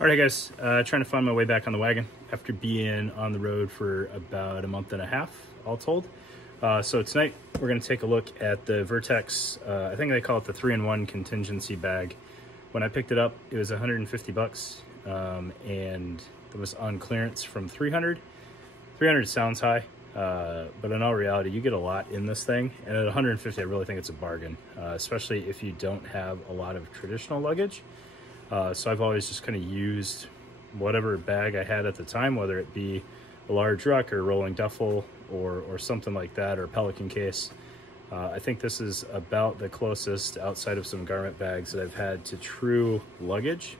All right, guys, trying to find my way back on the wagon after being on the road for about a month and a half, all told. So tonight we're going to take a look at the Vertx, I think they call it the 3-in-1 contingency bag. When I picked it up, it was 150 bucks, and it was on clearance from 300. 300 sounds high, but in all reality, you get a lot in this thing. And at 150, I really think it's a bargain, especially if you don't have a lot of traditional luggage. So I've always just kind of used whatever bag I had at the time, whether it be a large ruck or rolling duffel or something like that, or a Pelican case. I think this is about the closest outside of some garment bags that I've had to true luggage,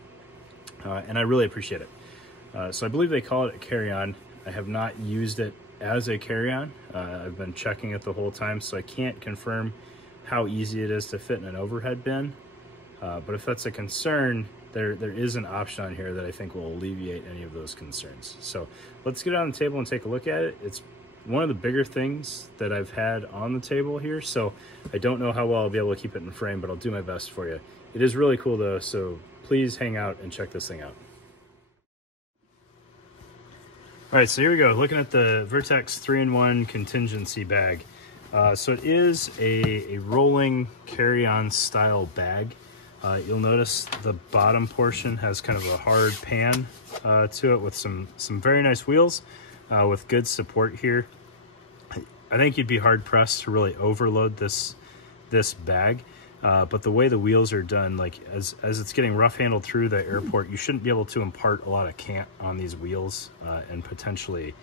and I really appreciate it. So I believe they call it a carry-on. I have not used it as a carry-on. I've been checking it the whole time, so I can't confirm how easy it is to fit in an overhead bin. But if that's a concern, there is an option on here that I think will alleviate any of those concerns. So let's get on the table and take a look at it. It's one of the bigger things that I've had on the table here, so I don't know how well I'll be able to keep it in frame, but I'll do my best for you. It is really cool though, so please hang out and check this thing out. All right, so here we go, looking at the Vertx 3-in-1 contingency bag. So it is a rolling carry-on style bag. You'll notice the bottom portion has kind of a hard pan to it with some very nice wheels with good support here. I think you'd be hard pressed to really overload this bag, but the way the wheels are done, like as it's getting rough handled through the airport, you shouldn't be able to impart a lot of cant on these wheels and potentially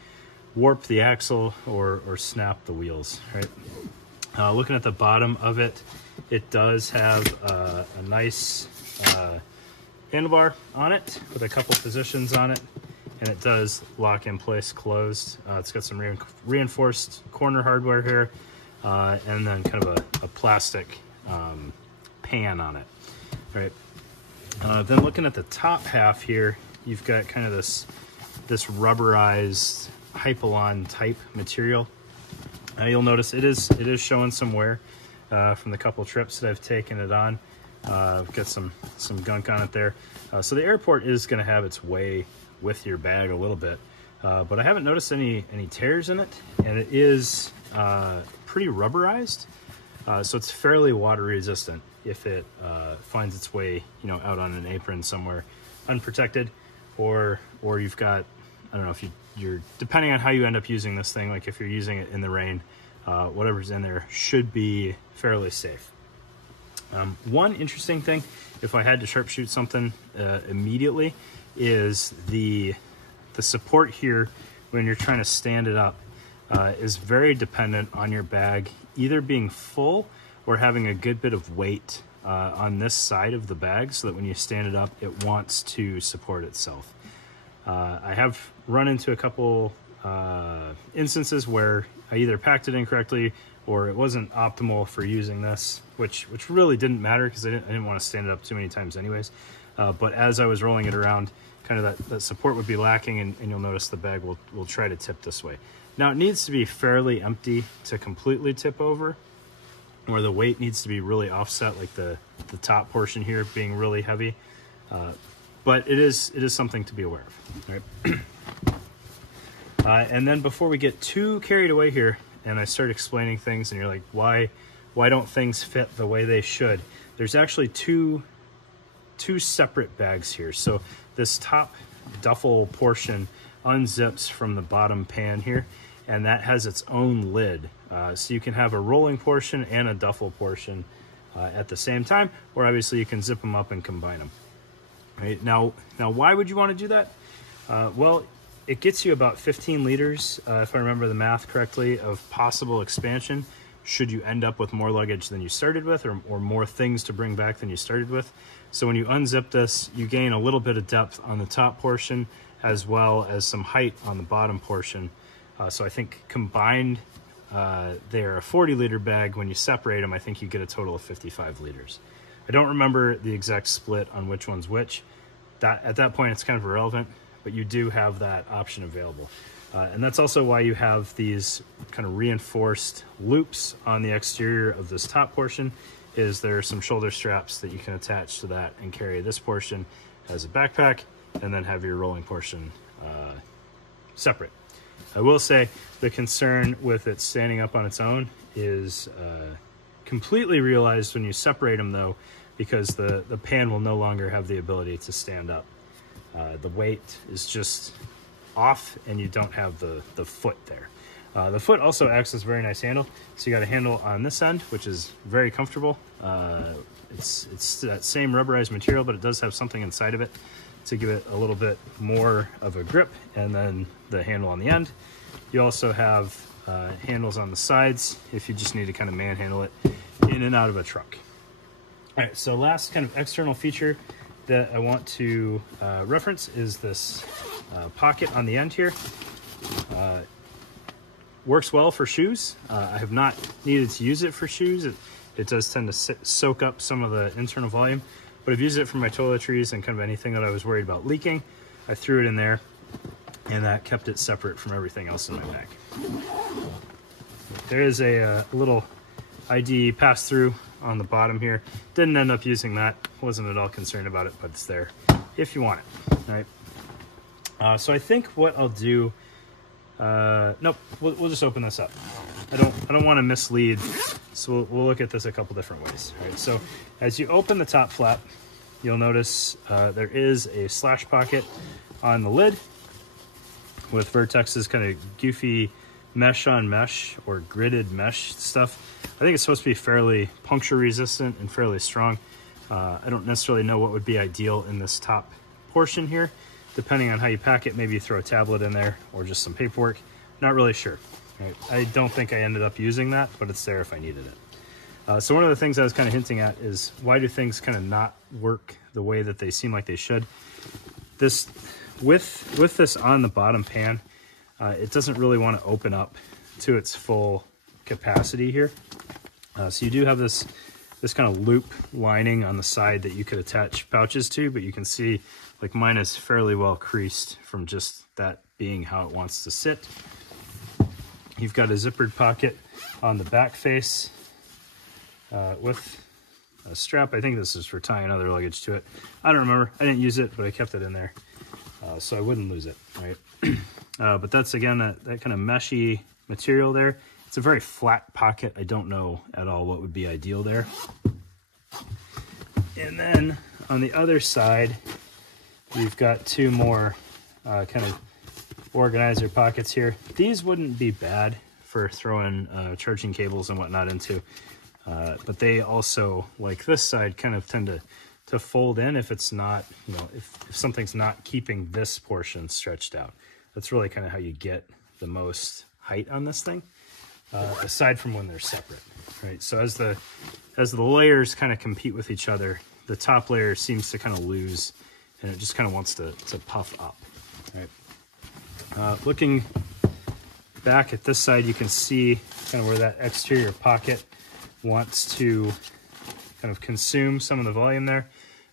warp the axle or snap the wheels, right? Looking at the bottom of it, it does have a nice handlebar on it with a couple positions on it, and it does lock in place closed. It's got some reinforced corner hardware here, and then kind of a plastic pan on it. All right. Then looking at the top half here, you've got kind of this rubberized Hypalon type material. You'll notice it is showing some wear from the couple trips that I've taken it on. I've got some gunk on it there. So the airport is going to have its way with your bag a little bit, but I haven't noticed any tears in it, and it is pretty rubberized, so it's fairly water resistant if it finds its way, out on an apron somewhere unprotected, or you've got, I don't know, if you're depending on how you end up using this thing, like if you're using it in the rain, whatever's in there should be fairly safe. One interesting thing, if I had to sharpshoot something immediately, is the support here when you're trying to stand it up is very dependent on your bag either being full or having a good bit of weight on this side of the bag, so that when you stand it up, it wants to support itself. I have run into a couple instances where I either packed it incorrectly or it wasn't optimal for using this, which really didn't matter because I didn't want to stand it up too many times anyways. But as I was rolling it around, kind of that support would be lacking, and you'll notice the bag will try to tip this way. Now it needs to be fairly empty to completely tip over, where the weight needs to be really offset, like the top portion here being really heavy. But it is something to be aware of, right? And then before we get too carried away here and I start explaining things and you're like, why don't things fit the way they should? There's actually two separate bags here. So this top duffel portion unzips from the bottom pan here, and that has its own lid. So you can have a rolling portion and a duffel portion at the same time, or obviously you can zip them up and combine them. Right, now why would you want to do that? Well, it gets you about 15 liters, if I remember the math correctly, of possible expansion should you end up with more luggage than you started with, or more things to bring back than you started with. So when you unzip this, you gain a little bit of depth on the top portion as well as some height on the bottom portion. So I think combined, they're a 40-liter bag. When you separate them, I think you get a total of 55 liters. I don't remember the exact split on which one's which. At that point, it's kind of irrelevant, but you do have that option available. And that's also why you have these kind of reinforced loops on the exterior of this top portion, is there are some shoulder straps that you can attach to that and carry this portion as a backpack, and then have your rolling portion separate. I will say the concern with it standing up on its own is completely realized when you separate them, though, because the pan will no longer have the ability to stand up. The weight is just off and you don't have the foot there. The foot also acts as a very nice handle. So you got a handle on this end, which is very comfortable. It's that same rubberized material, but it does have something inside of it to give it a little bit more of a grip, and then the handle on the end. You also have handles on the sides if you just need to kind of manhandle it in and out of a truck. All right, so last kind of external feature that I want to reference is this pocket on the end here. Works well for shoes. I have not needed to use it for shoes. It does tend to soak up some of the internal volume, but I've used it for my toiletries and kind of anything that I was worried about leaking. I threw it in there, and that kept it separate from everything else in my bag. There is a little ID pass-through on the bottom here. Didn't end up using that. Wasn't at all concerned about it, but it's there if you want it. All right. So I think what I'll do, nope, we'll just open this up. I don't want to mislead, so we'll look at this a couple different ways. All right. So as you open the top flap, you'll notice there is a slash pocket on the lid with Vertx's kind of goofy mesh on mesh or gridded mesh stuff. I think it's supposed to be fairly puncture resistant and fairly strong. I don't necessarily know what would be ideal in this top portion here. Depending on how you pack it, maybe you throw a tablet in there or just some paperwork. Not really sure. Right. I don't think I ended up using that, but it's there if I needed it. So one of the things I was kind of hinting at is, why do things kind of not work the way that they seem like they should? This, with this on the bottom pan, it doesn't really want to open up to its full capacity here. So you do have this kind of loop lining on the side that you could attach pouches to, but you can see like mine is fairly well creased from just that being how it wants to sit. You've got a zippered pocket on the back face with a strap. I think this is for tying other luggage to it. I don't remember. I didn't use it, but I kept it in there so I wouldn't lose it, right? But that's, again, that kind of meshy material there. It's a very flat pocket. I don't know at all what would be ideal there. And then on the other side, we've got two more kind of organizer pockets here. These wouldn't be bad for throwing charging cables and whatnot into, but they also, like this side, kind of tend to fold in if it's not, you know, if something's not keeping this portion stretched out. That's really kind of how you get the most height on this thing, aside from when they're separate, right? So as the layers kind of compete with each other, the top layer seems to kind of lose, and it just kind of wants to puff up, right? Looking back at this side, you can see kind of where that exterior pocket wants to kind of consume some of the volume there.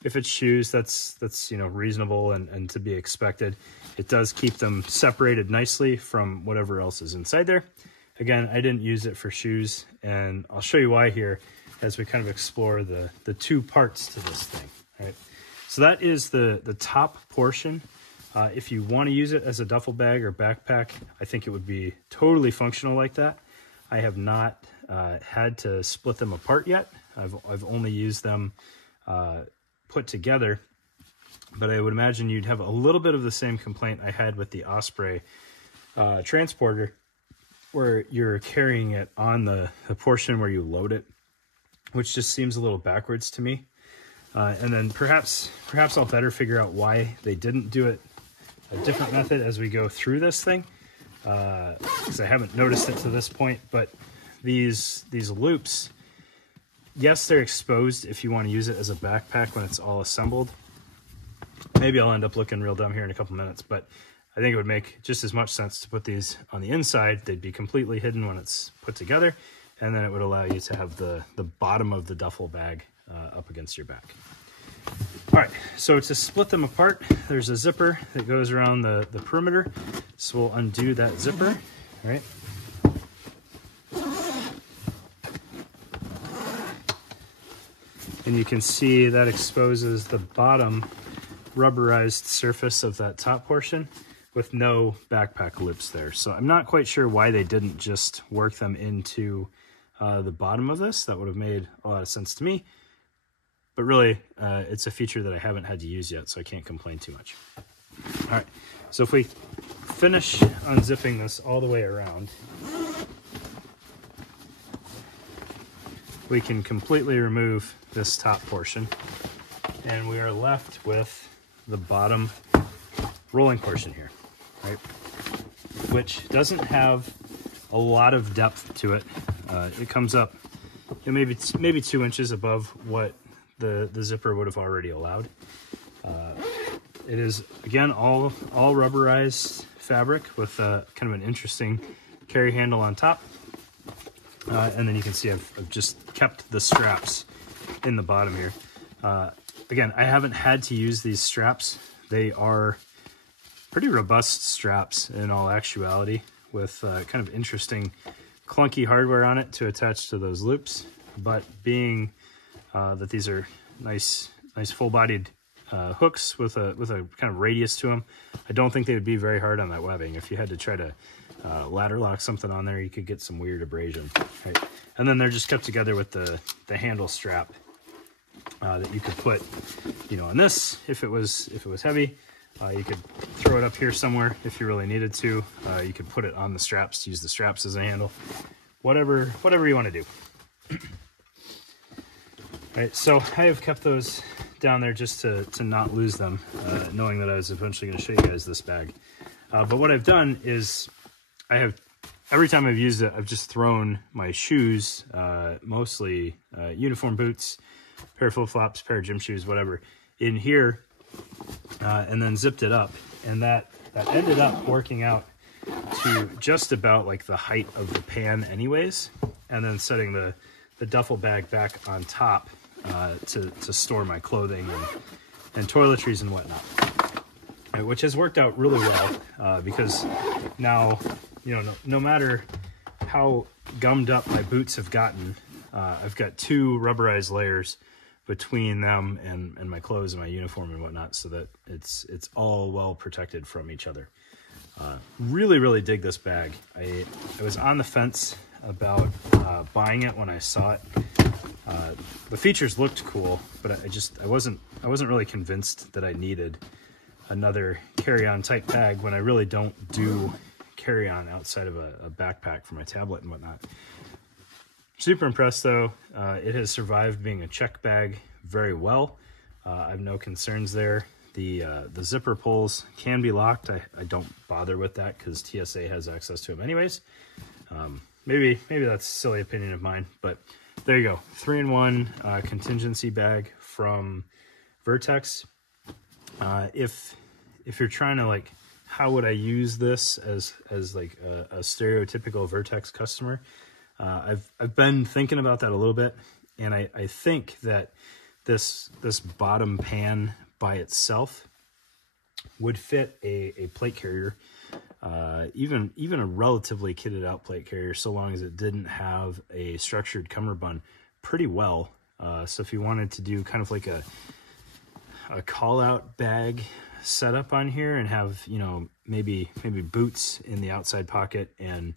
If it's shoes, that's you know, reasonable and to be expected. It does keep them separated nicely from whatever else is inside there. Again, I didn't use it for shoes, and I'll show you why here as we kind of explore the two parts to this thing. Right? So that is the top portion. If you want to use it as a duffel bag or backpack, I think it would be totally functional like that. I have not had to split them apart yet. I've only used them put together, but I would imagine you'd have a little bit of the same complaint I had with the Osprey transporter, where you're carrying it on the portion where you load it, which just seems a little backwards to me. And then perhaps I'll better figure out why they didn't do it a different method as we go through this thing, because I haven't noticed it to this point. But these loops, yes, they're exposed if you want to use it as a backpack when it's all assembled. Maybe I'll end up looking real dumb here in a couple minutes, but I think it would make just as much sense to put these on the inside. They'd be completely hidden when it's put together, and then it would allow you to have the bottom of the duffel bag up against your back. All right, so to split them apart, there's a zipper that goes around the perimeter. So we'll undo that zipper, all right? And you can see that exposes the bottom rubberized surface of that top portion with no backpack lips there. So I'm not quite sure why they didn't just work them into the bottom of this. That would have made a lot of sense to me. But really, it's a feature that I haven't had to use yet, so I can't complain too much. All right, so if we finish unzipping this all the way around, we can completely remove this top portion, and we are left with the bottom rolling portion here, right? Which doesn't have a lot of depth to it. It comes up, you know, maybe 2 inches above what the zipper would have already allowed. It is, again, all rubberized fabric with kind of an interesting carry handle on top. And then you can see I've just kept the straps in the bottom here. Again, I haven't had to use these straps. They are pretty robust straps in all actuality, with kind of interesting clunky hardware on it to attach to those loops. But being that these are nice full-bodied hooks with a kind of radius to them, I don't think they would be very hard on that webbing. If you had to try to ladder lock something on there, you could get some weird abrasion. Right? And then they're just kept together with the handle strap that you could put, you know, on this if it was heavy. You could throw it up here somewhere if you really needed to. You could put it on the straps, use the straps as a handle. Whatever you want to do. Right, so I have kept those down there just to not lose them, knowing that I was eventually going to show you guys this bag. But what I've done is every time I've used it, I've just thrown my shoes, mostly uniform boots, pair of flip-flops, pair of gym shoes, whatever, in here, and then zipped it up. And that ended up working out to just about like the height of the pan anyways, and then setting the duffel bag back on top to store my clothing and toiletries and whatnot, which has worked out really well, because now, you know, no matter how gummed up my boots have gotten, I've got 2 rubberized layers between them and my clothes and my uniform and whatnot, so that it's all well protected from each other. Really dig this bag. I was on the fence about buying it when I saw it. The features looked cool, but I wasn't really convinced that I needed another carry-on type bag when I really don't do carry-on outside of a backpack for my tablet and whatnot. Super impressed though. It has survived being a check bag very well. I have no concerns there. The zipper pulls can be locked. I don't bother with that because TSA has access to them anyways. Maybe that's a silly opinion of mine, but there you go. 3-in-1 contingency bag from Vertx. If you're trying to, like, how would I use this as like a stereotypical Vertx customer? I've been thinking about that a little bit, and I think that this bottom pan by itself would fit a plate carrier, even a relatively kitted out plate carrier, so long as it didn't have a structured cummerbund pretty well. So if you wanted to do kind of like a call out bag setup on here and have, you know, maybe boots in the outside pocket and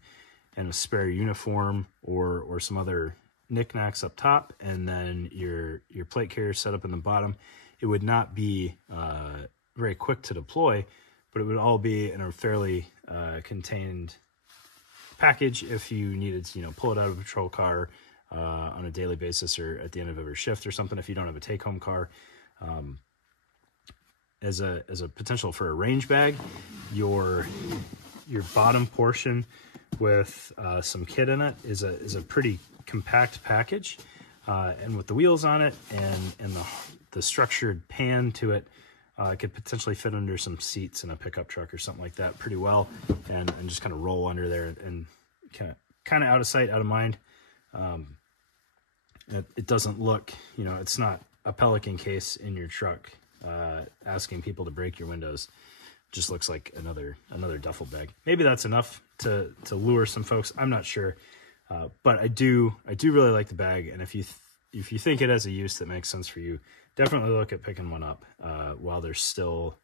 a spare uniform or some other knickknacks up top, and then your plate carrier set up in the bottom, it would not be very quick to deploy, but it would all be in a fairly contained package if you needed to, you know, pull it out of a patrol car on a daily basis or at the end of every shift or something if you don't have a take-home car. As a potential for a range bag, your bottom portion with some kit in it is a pretty compact package, and with the wheels on it and the structured pan to it, it could potentially fit under some seats in a pickup truck or something like that pretty well, and just kind of roll under there and kind of out of sight, out of mind. It doesn't look, you know, it's not a Pelican case in your truck asking people to break your windows. Just looks like another duffel bag. Maybe that's enough to lure some folks. I'm not sure, but I do really like the bag. And if you if you think it has a use that makes sense for you, definitely look at picking one up while they're still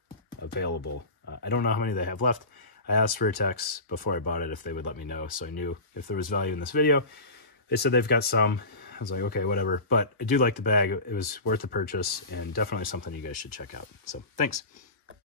available. I don't know how many they have left. I asked Vertx before I bought it if they would let me know, so I knew if there was value in this video. They said they've got some. I was like, okay, whatever. But I do like the bag. It was worth the purchase and definitely something you guys should check out. So thanks.